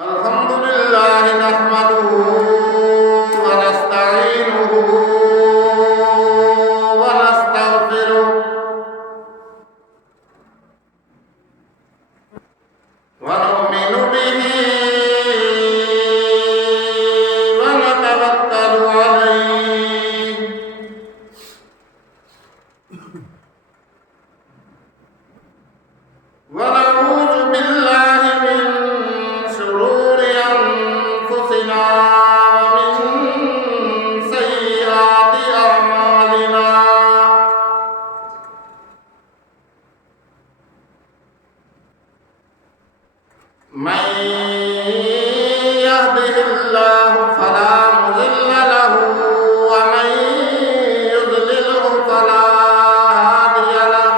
الحمد لله نحمده ونستعينه ونستغفره ونؤمن به ونتوكل عليه ونعوذ بالله من شرور أنفسنا ومن سيئات أعمالنا من يهده الله فلا مضل له ومن يضلله فلا هادي له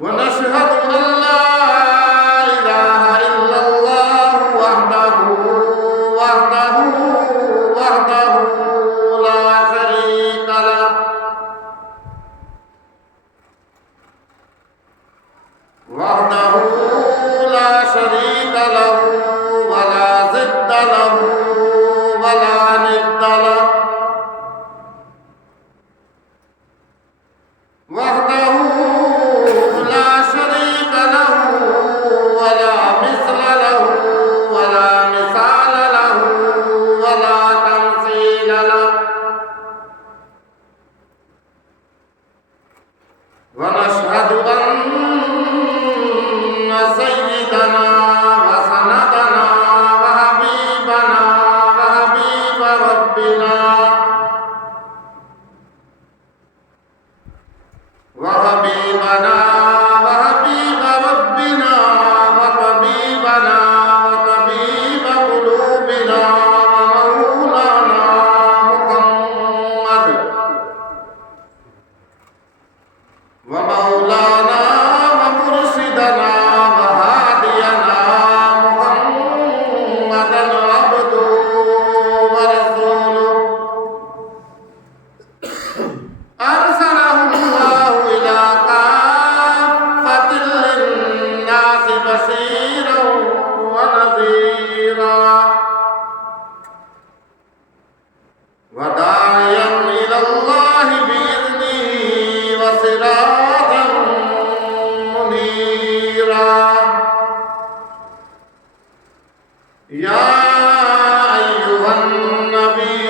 ونشهد أن لا إله إلا الله وحده لا شريك له ولا ضد له ولا ند له وحده لا شريك له ولا مثل له ولا مثال له ولا تمثيل له ونشهد أن سيدنا وسندنا وحبيبنا وحبيب ربنا وطبيبنا وطبيب قلوبنا ومولانا محمد ومولانا ومرشدنا وهادينا محمدا عبده ورسوله أرسله الله إلى كافة للناس بشيرا ونذيرا وداعيا إلى الله بإذنه وسراجا منيرا يا أيها النبي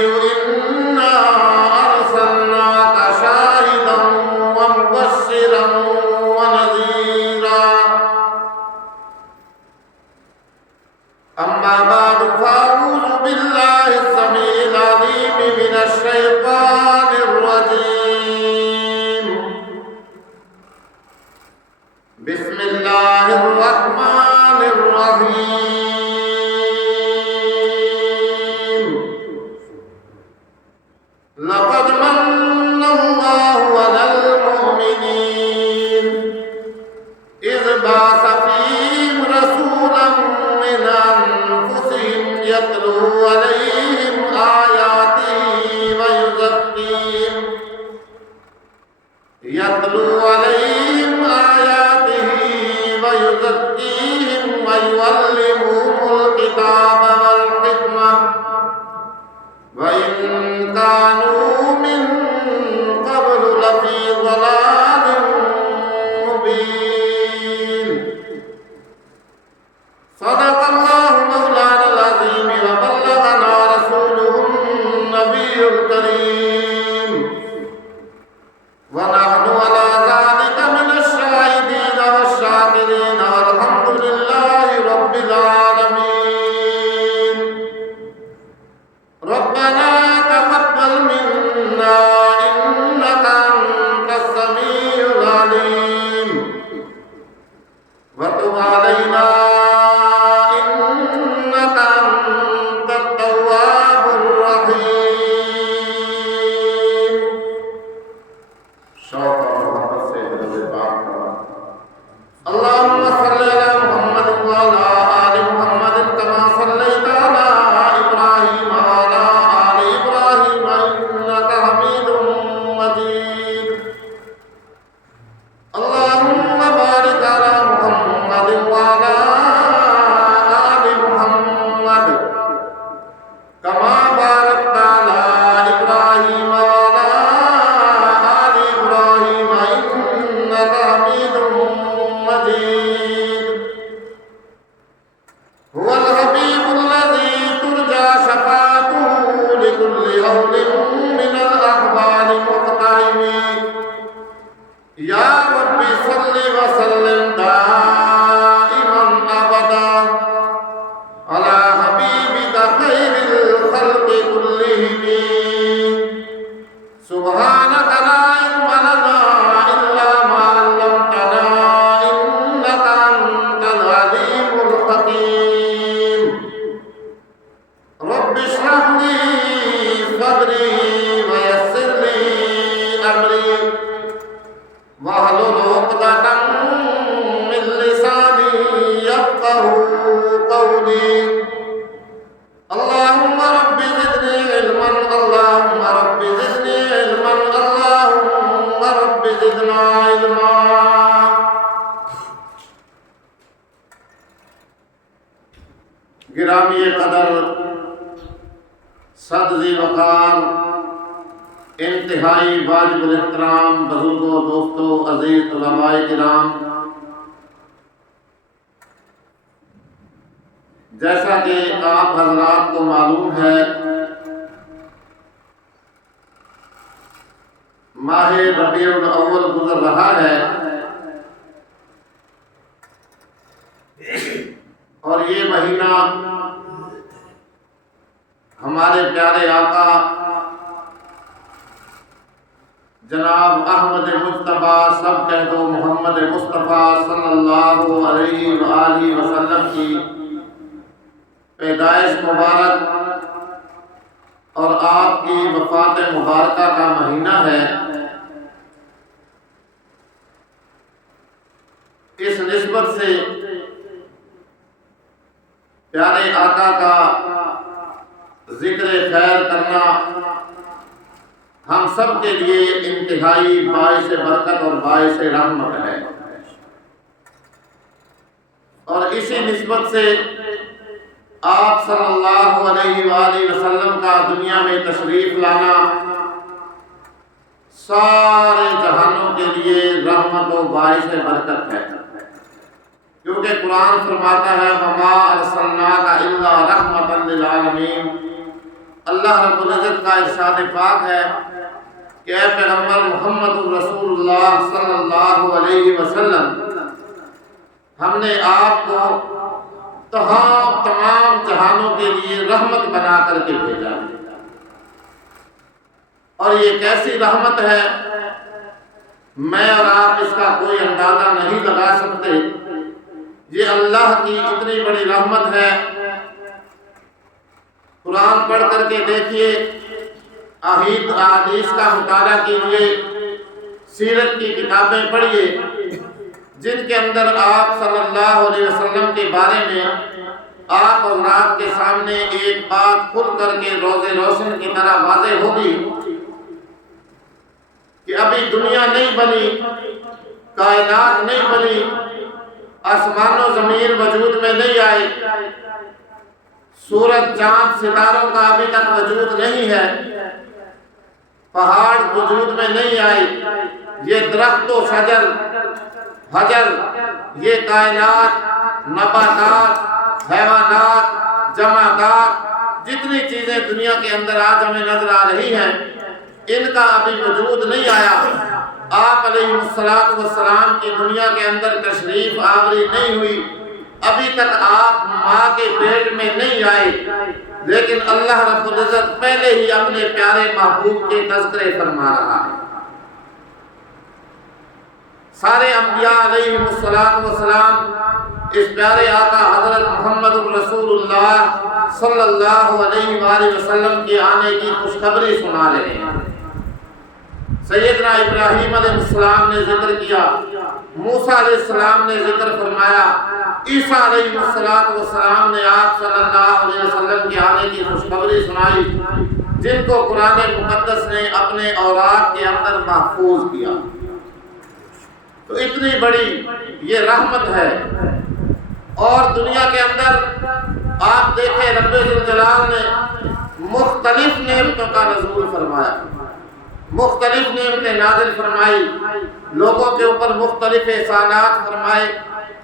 إنا أرسلناك شاهدا ومبشرا ونذيرا أما بعد فأعوذ بالله السميع العليم من الشيطان الرجيم بسم الله الرحمن الرحيم لقد من الله على المؤمنين إذ بعث فيهم رسولا من أنفسهم يتلو عليهم آياته ويزكيهم ويعلمهم الكتاب والحكمة وإن كانوا من قبل لفي ضلال مبين صدق الله مولانا العظيم وبلغنا رسوله كلهم سبحانك لا علم لنا إلا ما علمتنا إنك أنت العليم الحكيم رب اشرح لي صدري ويسر لي أمري واحلل عقدة من لساني يفقهوا قولي اللهم رب زدني علما اللهم رب زدني علما اللهم رب زدنا علما گرامی قدر صد ذی وقار انتہائی واجب الاحترام بزرگوں دوستوں عزیز علماء کرام، جیسا کہ آپ حضرات کو معلوم ہے ماہ ربیع الاول گزر رہا ہے اور یہ مہینہ ہمارے پیارے آقا جناب احمد مجتبیٰ سب کہہ دو محمد مصطفیٰ صلی اللہ علیہ وآلہ وسلم کی پیدائش مبارک اور آپ کی وفات مبارکہ کا مہینہ ہے۔ اس نسبت سے پیارے آقا کا ذکر خیر کرنا ہم سب کے لیے انتہائی باعث برکت اور باعث رحمت ہے، اور اسی نسبت سے آپ صلی اللہ علیہ وآلہ وسلم کا دنیا میں تشریف لانا سارے جہانوں کے لیے رحمت و باعث برکت ہے، کیونکہ قرآن فرماتا ہے وَمَا أَرْسَلْنَاكَ إِلَّا رَحْمَةً لِلْعَالَمِينَ۔ اللہ رب العزت کا ارشاد پاک ہے کہ اے پیغمبر محمد رسول اللہ صلی اللہ علیہ وسلم، ہم نے آپ کو تمام جہانوں کے لیے رحمت بنا کر کے بھیجا، اور یہ کیسی رحمت ہے میں اور آپ اس کا کوئی اندازہ نہیں لگا سکتے۔ یہ اللہ کی اتنی بڑی رحمت ہے، قرآن پڑھ کر کے دیکھیے، احادیث کا مطالعہ کیجیے، سیرت کی کتابیں پڑھیے جن کے اندر آپ صلی اللہ علیہ وسلم کے بارے میں آپ اور رات کے سامنے ایک بات کھل کر کے روز روشن کی طرح واضح ہوگی کہ ابھی دنیا نہیں بنی، کائنات نہیں بنی، آسمان و زمین وجود میں نہیں آئے، سورج چاند ستاروں کا ابھی تک وجود نہیں ہے، پہاڑ وجود میں نہیں آئے، یہ درخت و شجر حجر، یہ کائنات، نباتات، حیوانات، جمادات، جتنی چیزیں دنیا کے اندر آج ہمیں نظر آ رہی ہیں، ان کا ابھی وجود نہیں آیا۔ آپ علیہ السلام کی دنیا کے اندر تشریف آوری نہیں ہوئی، ابھی تک آپ ماں کے پیٹ میں نہیں آئے، لیکن اللہ رب العزت پہلے ہی اپنے پیارے محبوب کے تذکرے فرما رہا ہے۔ سارے انبیاء علیہ السلام اس پیارے آقا حضرت محمد رسول اللہ صلی اللہ علیہ وآلہ وسلم کے آنے کی خوشخبری سنا رہے ہیں۔ سیدنا ابراہیم علیہ السلام نے ذکر کیا، موسیٰ علیہ السلام نے ذکر فرمایا، عیسیٰ علیہ السلام نے آپ صلی اللہ علیہ وسلم کے آنے کی خوشخبری سنائی، جن کو قرآن مقدس نے اپنے اوراق کے اندر محفوظ کیا۔ تو اتنی بڑی یہ رحمت ہے، اور دنیا کے اندر آپ دیکھیں رب ذوالجلال نے مختلف نعمتوں کا نزول فرمایا، مختلف نعمتیں نازل فرمائی، لوگوں کے اوپر مختلف احسانات فرمائے۔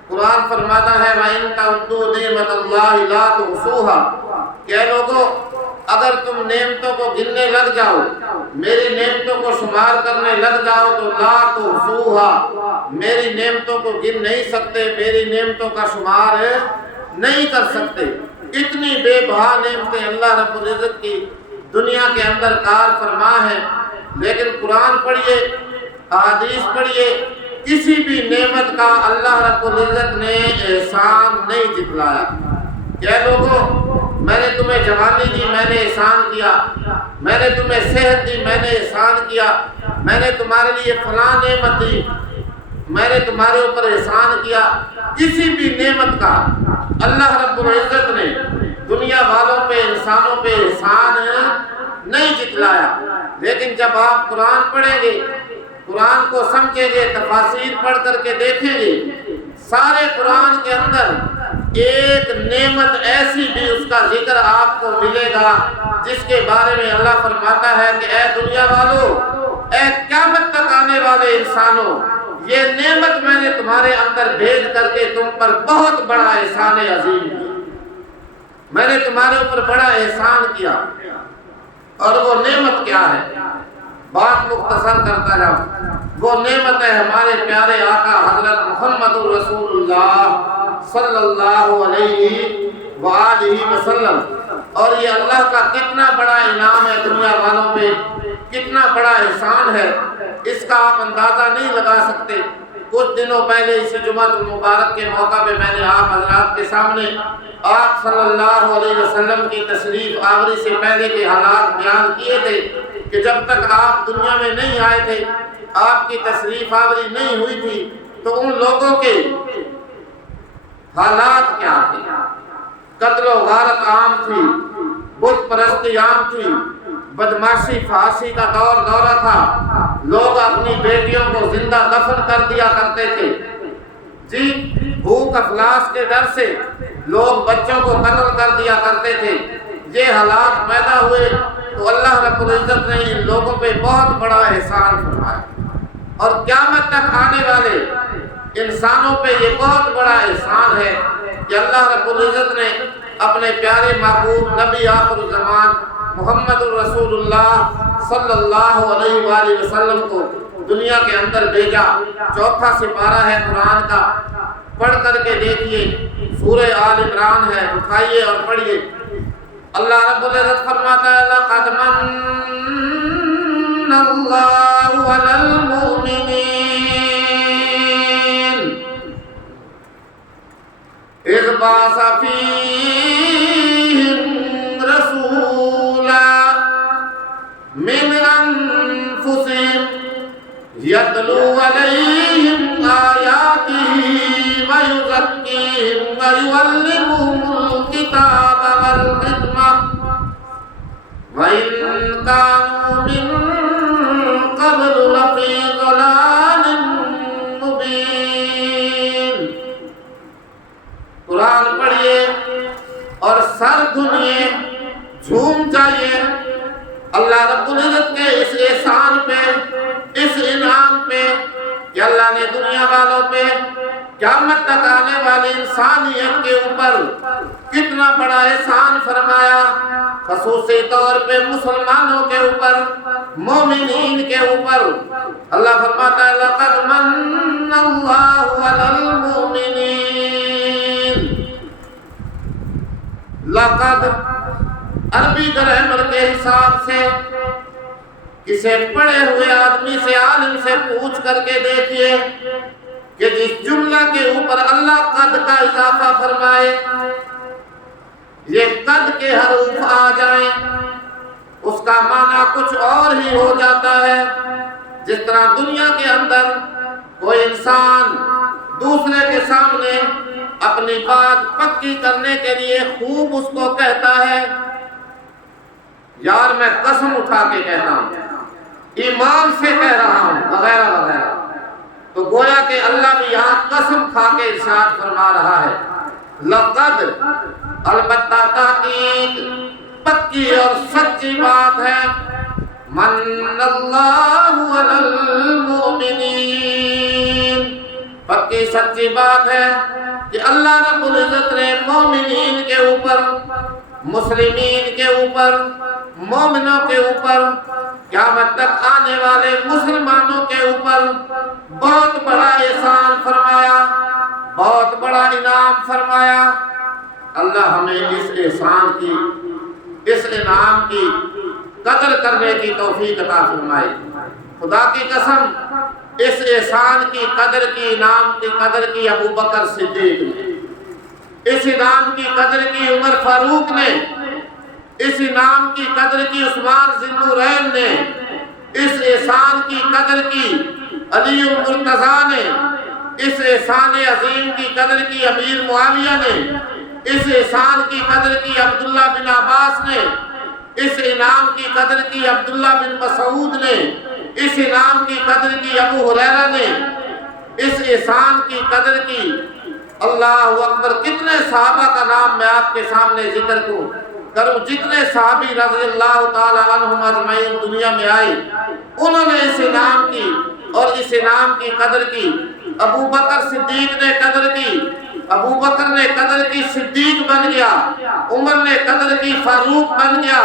قرآن فرماتا ہے وَإِن تَعُدُّوا نِعْمَتَ اللَّهِ لَا تُحْصُوهَا، کہ اے لوگوں اگر تم نعمتوں کو گننے لگ جاؤ، میری نعمتوں کو شمار کرنے لگ جاؤ تو لا تحصوها، میری نعمتوں کو گن نہیں سکتے، میری نعمتوں کا شمار نہیں کر سکتے۔ اتنی بے بہا نعمتیں اللہ رب العزت کی دنیا کے اندر کار فرما ہے، لیکن قرآن پڑھیے، احادیث پڑھیے، کسی بھی نعمت کا اللہ رب العزت نے احسان نہیں جتلایا۔ کہ لوگوں، میں نے تمہیں جوانی دی، میں نے احسان کیا، میں نے تمہیں صحت دی، میں نے احسان کیا، میں نے تمہارے لیے فلاں نعمت دی، میں نے تمہارے اوپر احسان کیا۔ کسی بھی نعمت کا اللہ رب العزت نے دنیا والوں پہ، انسانوں پہ احسان نہیں جتلایا۔ لیکن جب آپ قرآن پڑھیں گے، قرآن کو سمجھیں گے، تفاسیر پڑھ کر کے دیکھیں گے، سارے قرآن کے اندر ایک نعمت ایسی بھی اس کا ذکر آپ کو ملے گا جس کے بارے میں اللہ فرماتا ہے کہ اے دنیا والوں، اے قیامت تک آنے والے انسانوں، یہ نعمت میں نے تمہارے اندر بھیج کر کے تم پر بہت بڑا احسان عظیم کیا، میں نے تمہارے اوپر بڑا احسان کیا۔ اور وہ نعمت کیا ہے؟ بات مختصر کرتا جاؤں۔ وہ نعمت ہے ہمارے پیارے آقا حضرت محمد رسول اللہ صلی اللہ علیہ وآلہ وسلم۔ اور یہ اللہ کا کتنا بڑا انعام ہے دنیا والوں پہ، کتنا بڑا احسان ہے، اس کا آپ اندازہ نہیں لگا سکتے۔ کچھ دنوں پہلے اسی جمعہ المبارک کے موقع پہ میں نے آپ حضرات کے سامنے آپ صلی اللہ علیہ وسلم کی تشریف آوری سے پہلے کے حالات بیان کیے تھے کہ جب تک آپ دنیا میں نہیں آئے تھے، آپ کی تشریف آوری نہیں ہوئی تھی، تو ان لوگوں کے حالات کیا تھے؟ قتل و غارت عام تھی، بت پرستی عام تھی، بدماشی فحاشی کا دورہ تھا، لوگ اپنی بیٹیوں کو زندہ دفن کر دیا کرتے تھے، جی بھوک افلاس کے ڈر سے لوگ بچوں کو قتل کر دیا کرتے تھے۔ یہ حالات پیدا ہوئے تو اللہ رب العزت نے ان لوگوں پہ بہت بڑا احسان فرمایا، اور قیامت تک آنے والے انسانوں پہ یہ بہت بڑا احسان ہے کہ اللہ رب العزت نے اپنے پیارے محبوب نبی آخر الزمان محمد الرسول اللہ صلی اللہ علیہ وآلہ وسلم کو دنیا کے اندر بھیجا۔ چوتھا سپارہ ہے قرآن کا، پڑھ کر کے دیکھیے، سورہ آل عمران ہے، اٹھائیے اور پڑھیے۔ اللہ رب العزت فرماتا ہے لَقَدْ مَنَّ اللَّهُ عَلَى الْمُؤْمِنِينَ إِذْ بَعَثَ فِيهِمْ رَسُولًا مِنْ أَنفُسِهِمْ يَتْلُو عَلَيْهِمْ آيَاتِهِ وَيُزَكِّيهِمْ وَيُعَلِّمُهُمُ الْكِتَابَ وَالْحِكْمَةَ وَإِنْ كَانُوا مِنْ قَبْلُ لَفِي ضَلَالٍ مُبِينٍ۔ قرآن پڑھیے اور سر دھنیے، جھوم جائیے اللہ رب العزت کے اس احسان پہ، اس انعام پہ کہ اللہ نے دنیا والوں پہ، قیامت تک آنے والی انسانیت کے اوپر کتنا بڑا احسان فرمایا، خصوصی طور پہ مسلمانوں کے اوپر، مومنین کے اوپر۔ اللہ فرماتا ہے لَقَدْ مَنَّ اللَّهُ عَلَى الْمُؤْمِنِينَ۔ لقد عربی گرامر کے حساب سے کسی پڑھے ہوئے آدمی سے، عالم سے پوچھ کر کے دیکھیے کہ جس جملہ کے اوپر اللہ قد کا اضافہ فرمائے، یہ قد کے حروف آ جائیں، اس کا معنی کچھ اور ہی ہو جاتا ہے۔ جس طرح دنیا کے اندر کوئی انسان دوسرے کے سامنے اپنی بات پکی کرنے کے لیے خوب اس کو کہتا ہے، یار میں قسم اٹھا کے کہتا ہوں، ایمان سے کہہ رہا ہوں، وغیرہ وغیرہ، تو گویا کہ اللہ بھی یہاں قسم کھا کے ارشاد فرما رہا ہے لقد، البتہ تحقیق، پکی اور سچی بات ہے، من اللہ علی المؤمنین، پکی سچی بات ہے کہ اللہ رب العزت نے مومنین کے اوپر، مسلمین کے اوپر، مومنوں کے اوپر، قیامت تک آنے والے مسلمانوں کے اوپر بہت بڑا احسان فرمایا، بہت بڑا انعام فرمایا۔ اللہ ہمیں اس احسان کی، اس انعام کی قدر کرنے کی توفیق عطا فرمائے۔ خدا کی قسم اس احسان کی قدر کی، انعام کی قدر کی ابو بکر صدیق نے، اس انعام کی قدر کی عمر فاروق نے، اس انعام کی قدر کی عثمان ذی النورین نے، اس احسان کی قدر کی علی المرتضیٰ نے، اس احسان عظیم کی قدر کی امیر معاویہ نے، اس احسان کی قدر کی عبداللہ بن عباس نے، اس انعام کی قدر کی عبداللہ بن مسعود نے، اس انعام کی قدر کی ابو ہریرہ نے، اس احسان کی قدر کی اللہ اکبر کتنے صحابہ کا نام میں آپ کے سامنے ذکر کروں، جتنے صحابی رضی اللہ تعالیٰ عنہم اجمعین دنیا میں آئے انہوں نے اس انعام کی اور اس انعام کی قدر کی۔ ابو بکر صدیق نے قدر کی، ابو بکر نے قدر کی صدیق بن گیا، عمر نے قدر کی فاروق بن گیا،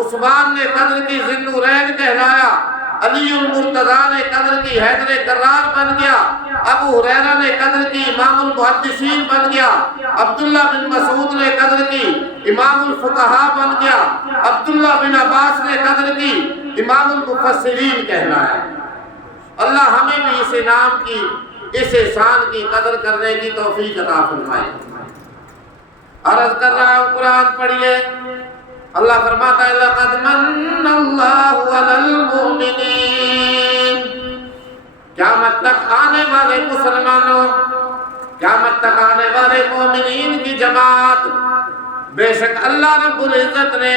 عثمان نے قدر کی ذی النورین کہلایا، علی المرتضیٰ نے قدر کی حیدر کرار بن گیا، ابو ہریرہ نے قدر کی امام المحدثین بن گیا، عبداللہ بن مسعود نے قدر کی امام الفقہاء بن گیا، عبداللہ بن عباس نے قدر کی امام المفسرین کہلایا۔ اللہ ہمیں بھی اس انعام کی، اس احسان کی قدر کرنے کی توفیق عطا فرمائے۔ عرض کر رہا ہوں قرآن پڑھیے، اللہ فرماتا ہے لَقَدْ مَنَّ اللَّهُ عَلَى الْمُؤْمِنِينَ، قیامت تک آنے والے مسلمانوں، قیامت تک آنے والے مومنین کی جماعت، بے شک اللہ رب العزت نے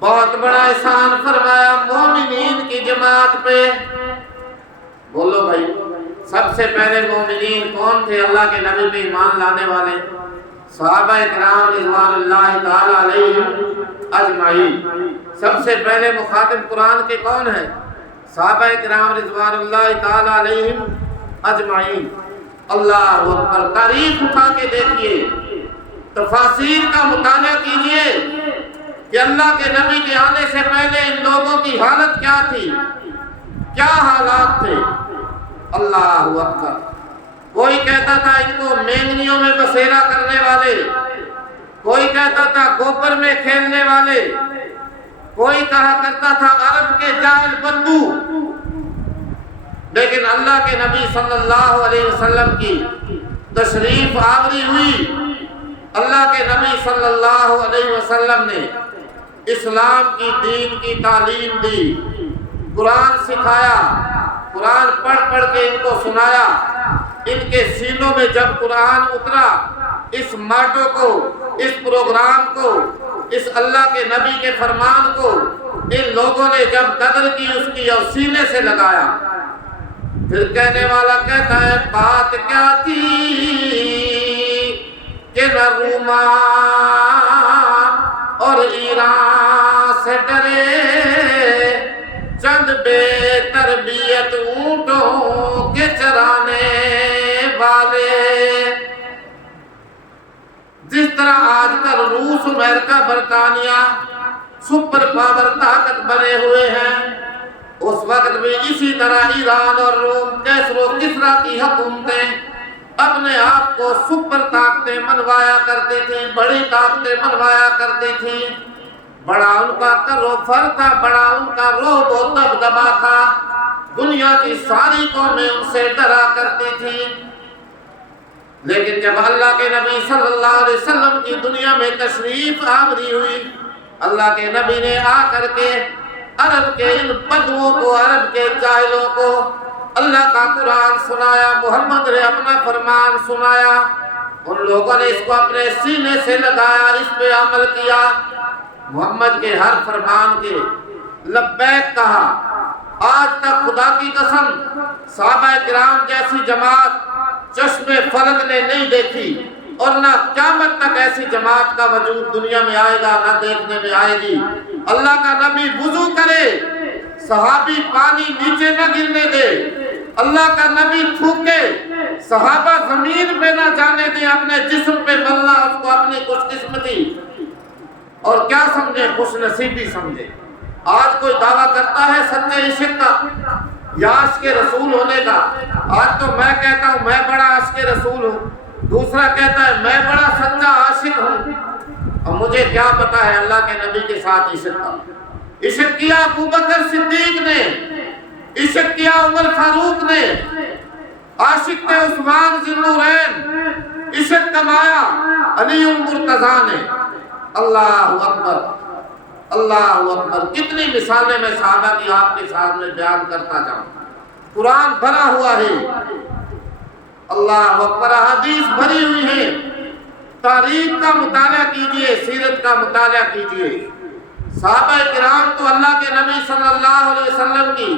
بہت بڑا احسان فرمایا مومنین کی جماعت پہ۔ بولو بھائی، سب سے پہلے مومنین کون تھے؟ اللہ کے نبی پہ ایمان لانے والے صحابہ کرام رضوان اللہ تعالیٰ علیہم اجمعین۔ سب سے پہلے مخاطب قرآن کے کون ہیں؟ صحابہ کرام رضوان اللہ تعالیٰ علیہم اجمعین۔ اللہ اکبر، تاریخ اٹھا کے دیکھیے، تفاسیر کا مطالعہ کیجئے کہ اللہ کے نبی کے آنے سے پہلے ان لوگوں کی حالت کیا تھی، کیا حالات تھے۔ اللہ اکبر، کوئی کہتا تھا ان کو مینگنیوں میں بسیرا کرنے والے، کوئی کہتا تھا گوبر میں کھیلنے والے، کوئی کہا کرتا تھا عرب کے جاہل بندو۔ لیکن اللہ کے نبی صلی اللہ علیہ وسلم کی تشریف آوری ہوئی، اللہ کے نبی صلی اللہ علیہ وسلم نے اسلام کی دین کی تعلیم دی، قرآن سکھایا، قرآن پڑھ پڑھ کے ان کو سنایا۔ ان کے سینوں میں جب قرآن اترا، اس ماٹو کو، اس پروگرام کو، اس اللہ کے نبی کے فرمان کو ان لوگوں نے جب قدر کی اس کی اور سینے سے لگایا، پھر کہنے والا کہتا ہے بات کیا تھی کہ نہ روما اور ایران سے ڈرے، چند بے تربیت اونٹوں کے چرانے والے۔ جس طرح آج کل روس، امریکہ، برطانیہ سپر پاور طاقت بنے ہوئے ہیں، اس وقت بھی اسی طرح ایران اور روم، کیسر و کسریٰ کی حکومتیں اپنے آپ کو سپر طاقتیں منوایا کرتی تھیں، بڑی طاقتیں منوایا کرتی تھیں۔ بڑا ان کا کرو فر تھا، بڑا ان کا روب و دبدبا تھا، دنیا کی ساری قومیں ان سے ڈرا کرتی تھیں۔ لیکن جب اللہ کے نبی صلی اللہ علیہ وسلم کی دنیا میں تشریف آوری ہوئی، اللہ کے نبی نے آ کر کے عرب کے ان بدوؤں کو، عرب کے جاہلوں کو اللہ کا قرآن سنایا، محمد نے اپنا فرمان سنایا، ان لوگوں نے اس کو اپنے سینے سے لگایا، اس پہ عمل کیا، محمد کے ہر فرمان کے لبیک کہا۔ آج تک خدا کی قسم صحابہ کرام جیسی جماعت چشم فلک نے نہیں دیکھی، اور نہ قیامت تک ایسی جماعت کا وجود دنیا میں آئے گا، نہ دیکھنے میں آئے گی۔ اللہ کا نبی وضو کرے، صحابی پانی نیچے نہ گرنے دے، اللہ کا نبی تھوکے، صحابہ زمین پہ نہ جانے دیں، اپنے جسم پہ ملنا اس کو اپنی خوش قسمتی اور کیا سمجھے، خوش نصیبی سمجھے۔ آج کوئی دعویٰ کرتا ہے سچے عشق کا یا عاشق رسول ہونے کا، آج تو میں کہتا ہوں میں بڑا عاشق رسول ہوں، دوسرا کہتا ہے میں بڑا سچا عاشق ہوں، اور مجھے کیا پتا ہے اللہ کے نبی کے ساتھ عشق کا۔ عشق کیا ابو بکر صدیق نے، عشق کیا عمر فاروق نے، عاشق تھے عثمان ذی النورین، عشق کمایا علی المرتضیٰ نے۔ اللہ اکبر، اللہ اکبر، کتنی مثالیں میں صحابہ کی آپ کے سامنے بیان کرتا جاؤں، قرآن بھرا ہوا ہے، اللہ اکبر، حدیث بھری ہوئی ہے۔ تاریخ کا مطالعہ کیجئے، سیرت کا مطالعہ کیجئے۔ صحابہ کرام تو اللہ کے نبی صلی اللہ علیہ وسلم کی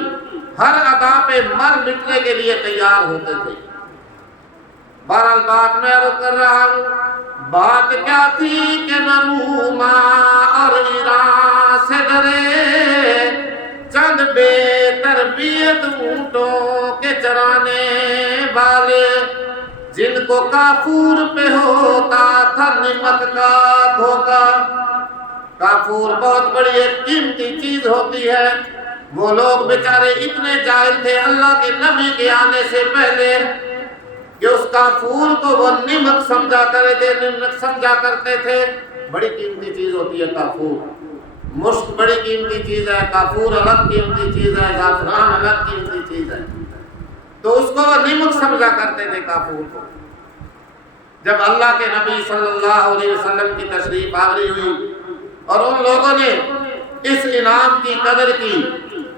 ہر ادا پہ مر مٹنے کے لیے تیار ہوتے تھے۔ بہرحال بات میں عرض کر رہا ہوں، بات کیا تھی کہ ننوما اور ایران سے ڈرے، چند بے تربیت اونٹوں کے چرانے والے، جن کو کافور پہ ہوتا تھا نمک کا دھوکا۔ کافور بہت بڑی ایک قیمتی چیز ہوتی ہے، وہ لوگ بیچارے اتنے جاہل تھے اللہ کے نبی کے آنے سے پہلے کہ اس کافور کو وہ نمک سمجھا کرتے تھے۔ بڑی قیمتی چیز ہوتی ہے کافور، مشک بڑی قیمتی چیز ہے، کافور الگ قیمتی چیز ہے، زعفران الگ قیمتی چیز ہے، تو اس کو وہ نمک سمجھا کرتے تھے کافور کو۔ جب اللہ کے نبی صلی اللہ علیہ وسلم کی تشریف آوری ہوئی اور ان لوگوں نے اس انعام کی قدر کی،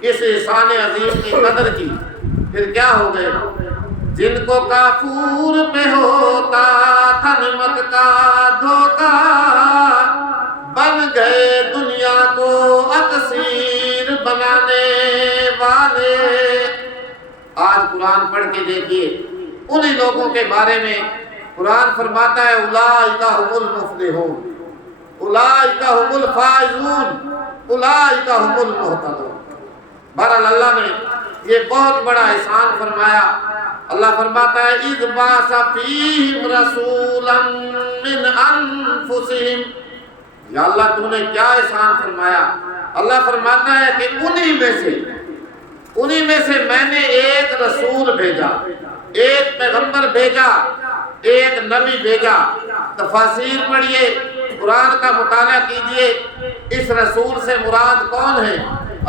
اس احسان عظیم کی قدر کی، پھر کیا ہو گئے؟ جن کو کافور پہ ہوتا تھا نمک کا دھوکا، بن گئے دنیا کو اکثیر بنانے والے۔ آج قرآن پڑھ کے دیکھیے، انہی لوگوں کے بارے میں قرآن فرماتا ہے اولئک هم المفلحون، اولئک هم الفائزون، اولئک هم المہتدون۔ بہرحال اللہ نے یہ بہت بڑا احسان فرمایا۔ اللہ فرماتا ہے اذ بعث فیہم رسولا من انفسہم۔ یا اللہ تو نے کیا احسان فرمایا؟ اللہ فرماتا ہے کہ انہی میں سے میں نے ایک رسول بھیجا، ایک پیغمبر بھیجا، ایک نبی بھیجا۔ تفاسیر پڑھیے، قرآن کا مطالعہ کیجئے، اس رسول سے مراد کون ہے؟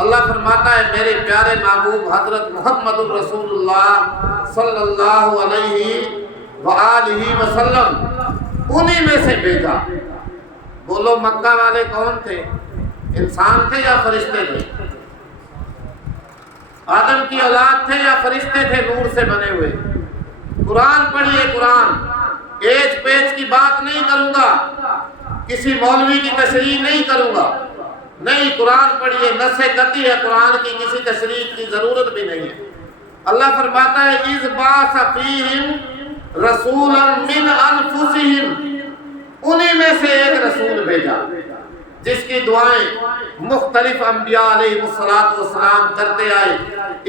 اللہ فرماتا ہے میرے پیارے محبوب حضرت محمد الرسول اللہ صلی اللہ علیہ وآلہ وسلم، انہی میں سے بھیجا۔ بولو مکہ والے کون تھے؟ انسان تھے یا فرشتے تھے؟ آدم کی اولاد تھے یا فرشتے تھے نور سے بنے ہوئے؟ قرآن پڑھیے، قرآن، ایج پیج کی بات نہیں کروں گا، کسی مولوی کی تشریح نہیں کروں گا، نہیں، قرآن پڑھیے، نص قطعی ہے قرآن کی، کسی تشریح کی ضرورت بھی نہیں ہے۔ اللہ فرماتا ہے اذ بعث فیہم رسولا من انفسہم، انہی میں سے ایک رسول بھیجا جس کی دعائیں مختلف انبیاء علیہ السلام کرتے آئے۔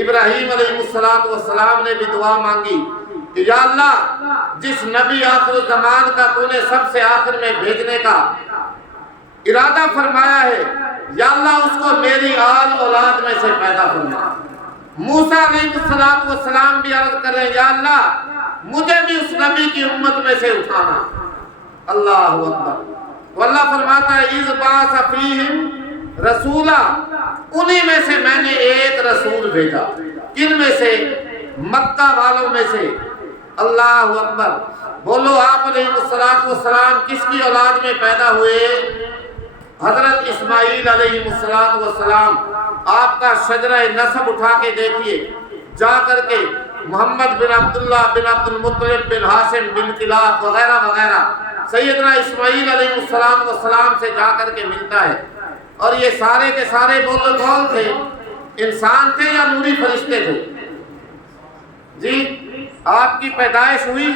ابراہیم علیہ السلام نے بھی دعا مانگی کہ یا اللہ جس نبی آخر الزمان کا تو نے سب سے آخر میں بھیجنے کا ارادہ فرمایا ہے، یا اللہ اس کو میری آل اولاد میں سے پیدا فرما۔ موسیٰ علیہ السلام بھی عرض کر رہے ہیں یا اللہ مجھے بھی اس نبی کی امت میں سے اٹھانا۔ اللہ اکبر۔ تو اللہ فرماتا ہے اذ بعث فیہم رسولا، انہی میں سے میں نے ایک رسول بھیجا۔ کن میں سے؟ مکہ والوں میں سے۔ اللہ اکبر۔ بولو آپ علیہ السلام کس کی اولاد میں پیدا ہوئے؟ حضرت اسماعیل علیہ السلام۔ آپ کا شجرہ نسب اٹھا کے دیکھیے، جا کر کے محمد بن عبداللہ بن عبد المطلب بن ہاشم بن کلاب وغیرہ وغیرہ سیدنا اسماعیل علیہ السلام سے جا کر کے ملتا ہے۔ اور یہ سارے کے سارے بولو کون تھے؟ انسان تھے یا نوری فرشتے تھے؟ جی آپ کی پیدائش ہوئی،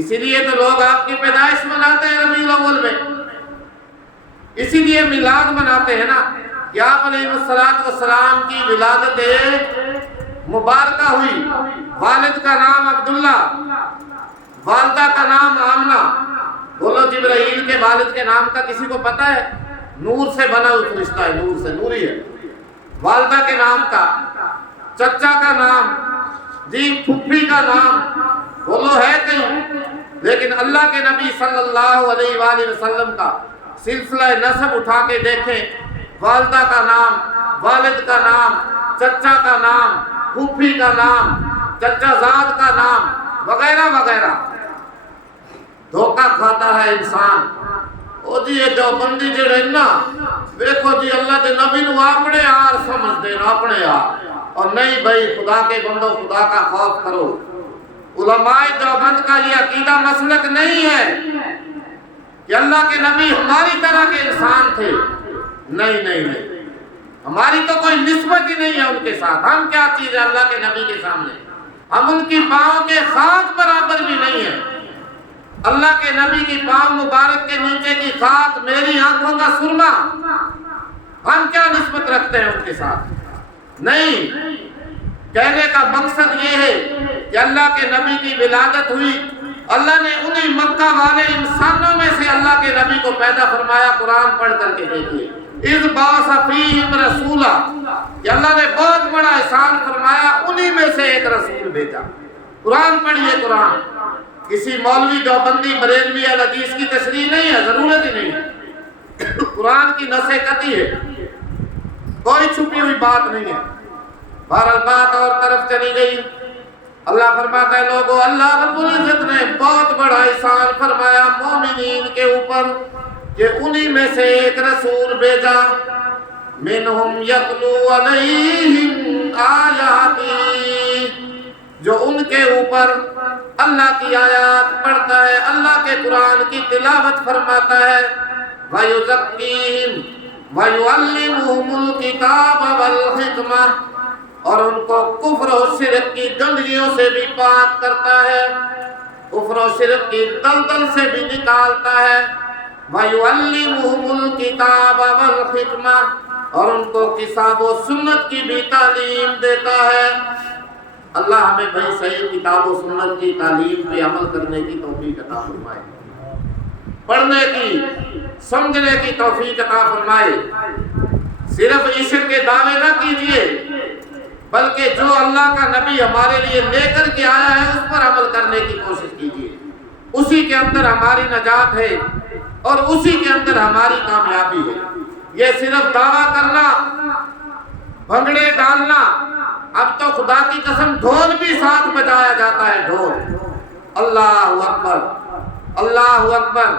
اسی لیے تو لوگ آپ کی پیدائش مناتے ہیں ربیع الاول میں، اسی لیے میلاد مناتے ہیں نا کہ آپ علیہ السلام کی ولادت مبارکہ ہوئی۔ والد کا نام عبداللہ، والدہ کا نام آمنہ۔ بولو جبرائیل کے والد کے نام کا کسی کو پتہ ہے؟ نور سے بنا ہوا فرشتہ ہے، نور سے، نوری ہے۔ والدہ کے نام کا، چچا کا نام، جی پھپھی کا نام، بولو ہے کہیں؟ لیکن اللہ کے نبی صلی اللہ علیہ وآلہ وسلم کا سلسلہ نسب اٹھا کے دیکھیں، والدہ کا نام، والد کا نام، چچا کا نام، پھوپھی کا نام، چچا زاد کا نام وغیرہ وغیرہ، دھوکہ کھاتا ہے انسان۔ او جی یہ دیوبندی جڑے نا دیکھو جی اللہ دے نبی نو اپنے یار سمجھ دے نا، اپنے یار، اور نہیں بھائی خدا کے بندو خدا کا خوف کرو۔ علماء دیوبند کا یہ عقیدہ مسلک نہیں ہے کہ اللہ کے نبی ہماری طرح کے انسان تھے، نہیں نہیں نہیں، ہماری تو کوئی نسبت ہی نہیں ہے ان کے ساتھ، ہم کیا چیز ہے اللہ کے نبی کے سامنے، ہم ان کی پاؤں کے خاک برابر بھی نہیں ہیں۔ اللہ کے نبی کی پاؤں مبارک کے نیچے کی خاک میری آنکھوں کا سرما، ہم کیا نسبت رکھتے ہیں ان کے ساتھ؟ نہیں، کہنے کا مقصد یہ ہے کہ اللہ کے نبی کی ولادت ہوئی، اللہ نے انہی مکہ والے انسانوں میں سے اللہ کے نبی کو پیدا فرمایا۔ قرآن پڑھ کر کے دیکھیے، اذ بعث فیہم رسولا، کہ اللہ نے بہت بڑا احسان فرمایا، انہی میں سے ایک رسول بھیجا۔ قرآن پڑھیے، قرآن، کسی مولوی دیوبندی بریلوی الحدیث کی تشریح نہیں ہے، ضرورت ہی نہیں ہے، قرآن کی نص قطعی ہے، کوئی چھپی ہوئی بات نہیں ہے۔ بہرحال بات اور طرف چلی گئی، اللہ فرماتا ہے لوگو، اللہ رب العزت نے بہت بڑا احسان فرمایا مومنین کے اوپر کہ انہی میں سے ایک رسول بھیجا، منہم یتلو علیہم آیاتی، جو ان کے اوپر اللہ کی آیات پڑھتا ہے، اللہ کے قرآن کی تلاوت فرماتا ہے، وَيُزَكِّيهِمْ وَيُعَلِّمُهُمُ الْكِتَابَ وَالْحِکْمَةَ، اور ان کو کفر و شرک کی گندگیوں سے بھی پاک کرتا ہے، کفر و شرک کی دلدل سے بھی نکالتا ہے، وَيُعَلِّمُهُمُ الْكِتَابَ وَالْحِکْمَةَ، اور ان کو کتاب و سنت کی بھی تعلیم دیتا ہے۔ اللہ ہمیں بھائی صحیح کتاب و سنت کی تعلیم پہ عمل کرنے کی توفیق عطا فرمائے، پڑھنے کی، سمجھنے کی توفیق عطا فرمائے۔ صرف عشق کے دعوے نہ کیجئے، بلکہ جو اللہ کا نبی ہمارے لیے لے کر کے آیا ہے اس پر عمل کرنے کی کوشش کیجئے، اسی کے اندر ہماری نجات ہے اور اسی کے اندر ہماری کامیابی ہے۔ یہ صرف دعویٰ کرنا، بھنگڑے ڈالنا، اب تو خدا کی قسم ڈھول بھی ساتھ بجایا جاتا ہے، ڈھول، اللہ اکبر، اللہ اکبر،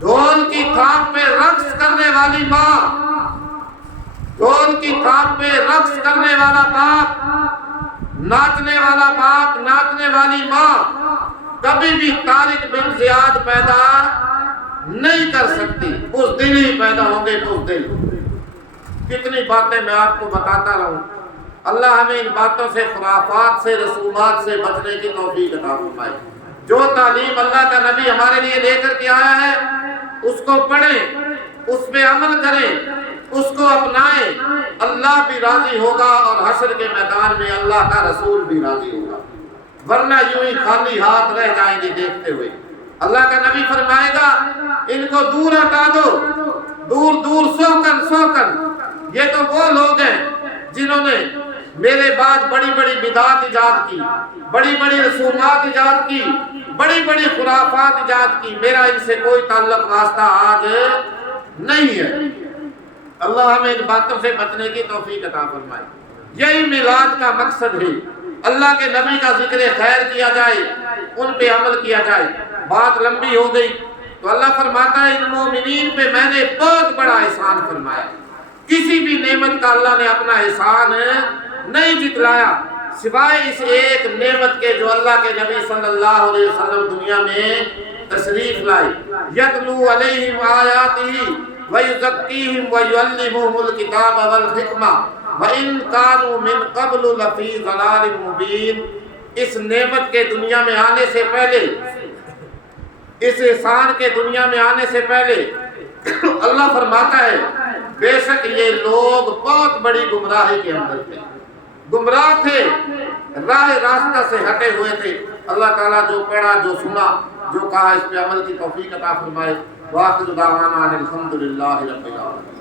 ڈھول کی تھاپ پہ رقص کرنے والی ماں، ڈھول کی تھاپ پہ رقص کرنے والا باپ، ناچنے والا باپ، ناچنے والی ماں کبھی بھی طارق بن زیاد پیدا نہیں کر سکتی، اس دن ہی پیدا ہوں گے، اس دن۔ کتنی باتیں میں آپ کو بتاتا رہوں، اللہ ہمیں ان باتوں سے، خرافات سے، رسومات سے بچنے کی توفیق عطا فرمائے۔ جو تعلیم اللہ کا نبی ہمارے لیے لے کر کے آیا ہے اس کو پڑھیں، اس پہ عمل کریں، اس کو اپنائیں، اللہ بھی راضی ہوگا اور حشر کے میدان میں اللہ کا رسول بھی راضی ہوگا، ورنہ یوں ہی خالی ہاتھ رہ جائیں گے دیکھتے ہوئے۔ اللہ کا نبی فرمائے گا ان کو دور ہٹا دو، دور دور، سوکن سوکن، یہ تو وہ لوگ ہیں جنہوں نے میرے بعد بڑی بڑی بدعات ایجاد کی، بڑی بڑی رسومات ایجاد کی، بڑی بڑی خرافات ایجاد کی، میرا ان سے کوئی تعلق واسطہ آج نہیں ہے۔ اللہ ہمیں ان باتوں سے بچنے کی توفیق عطا فرمائے۔ یہی میلاد کا مقصد ہے، اللہ کے نبی کا ذکر خیر کیا جائے، ان پہ عمل کیا جائے۔ بات لمبی ہو گئی تو اللہ فرماتا ہے ان مومنین پہ میں نے بہت بڑا احسان فرمایا۔ کسی بھی نعمت کا اللہ نے اپنا احسان نہیں جتلایا سوائے اس ایک نعمت کے جو اللہ کے نبی صلی اللہ علیہ وسلم دنیا میں تشریف لائے۔ یتلو علیہم آیاتہ ویزکیہم ویعلمہم الکتاب والحکمہ وَإِن كَانُوا مِن قَبْلُ لَفِي ضَلَالٍ مُبِينٍ۔ اس نعمت کے دنیا میں آنے سے پہلے، اس احسان کے دنیا میں آنے سے پہلے اللہ فرماتا ہے بے شک یہ لوگ بہت بڑی گمراہی کے اندر تھے، گمراہ تھے، راہ راستہ سے ہٹے ہوئے تھے۔ اللہ تعالیٰ جو پڑھا، جو سنا، جو کہا اس پہ عمل کی توفیق عطا فرمائے۔ وآخر دعوانا الحمدللہ رب العالمین۔